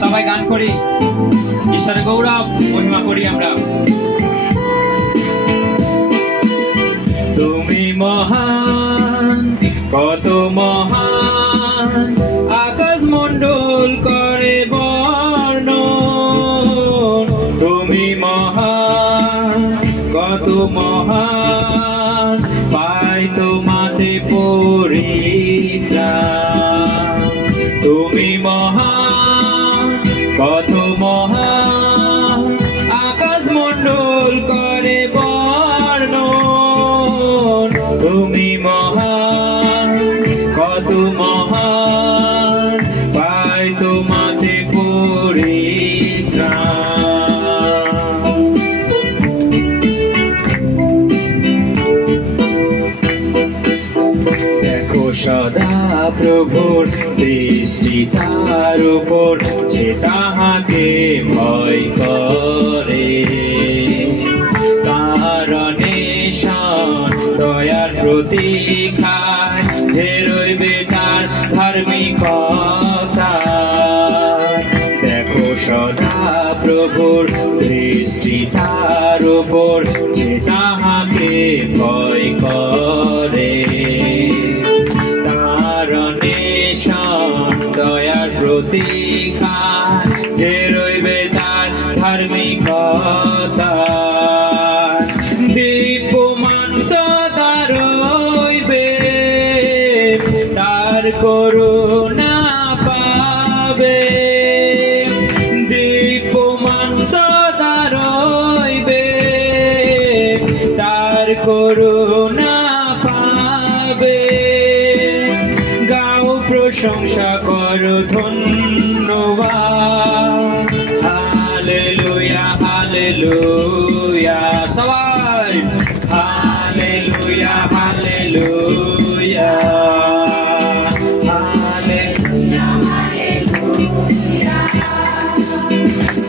সবাই গান করি, ঈশ্বরের গৌরব মহিমা করি আমরা। তুমি মহান, কত মহান, আকাশ মণ্ডল করে বর্ণন। তুমি মহান, কত মহান, পাই তোমাতে পরিত্রাণ। তুমি মহান, কত মহান, আকাশ মণ্ডল করে বর্ণন। তুমি মহান, কত মহান, পাই তোমাতে পরিত্রাণ। দেখো সদা প্রভুর দৃষ্টি তার উপর, যে তাহাকে ভয় করে। তার অন্বেষণ দয়ার প্রতীক্ষায়, যে রইবে তার ধার্মিকতা। দেখো সদা প্রভুর দৃষ্টি তার উপর, যে তাহাকে ভয় করে। তার অন্বেষণ দয়ার প্রতীক্ষায়, যে রইবে তার ধার্মিকতা। দীপ্যমান সদা রইবে, তার করুণা পাবে। দীপ্যমান সদা রইবে, তার করুণা পাবে। গাও প্রশংসা করো ধন্যবাদ, হালেলুয়া হালেলুয়া। সবাই হালেলুয়া হালেলুয়া হালেলুয়া।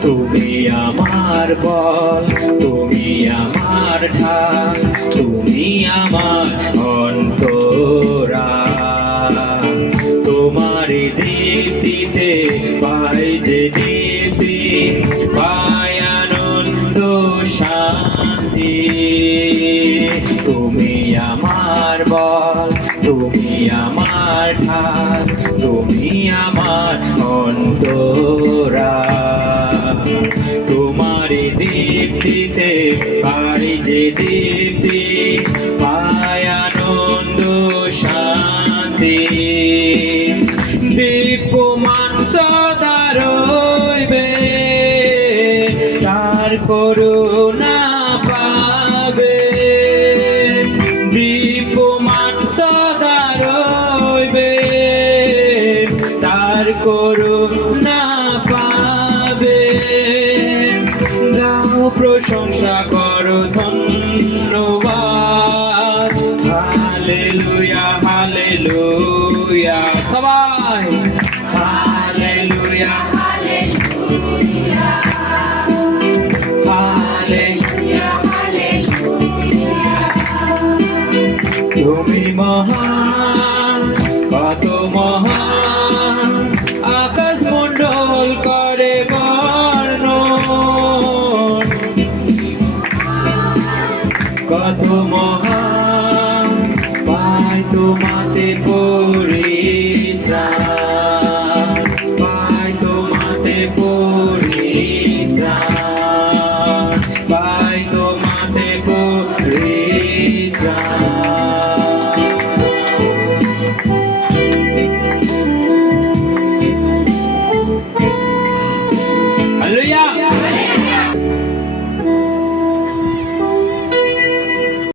তুমি আমার বল, তুমি আমার ঢাল, তুমি আমার অন্তরাল। তোমার দীপ্তিতে পাই যে দীপ্তি, পাই আনন্দ শান্তি। তুমি আমার বল, তুমি আমার ঢাল, তুমি আমার অন্তরাল। তোমার দীপ্তিতে পাই যে দীপ্তি, পাই আনন্দ শান্তি। দীপ্যমান সদা রইবে, তার করুণা পাবে। দীপ্যমান সদা রইবে, তার করুণা পাবে। গাও প্রশংসা করো ধন্যবাদ, হালেলুয়া হালেলুয়া। সবাই হালেলুয়া হালেলুয়া হালেলুয়া। তুমি মহান, কত মহান,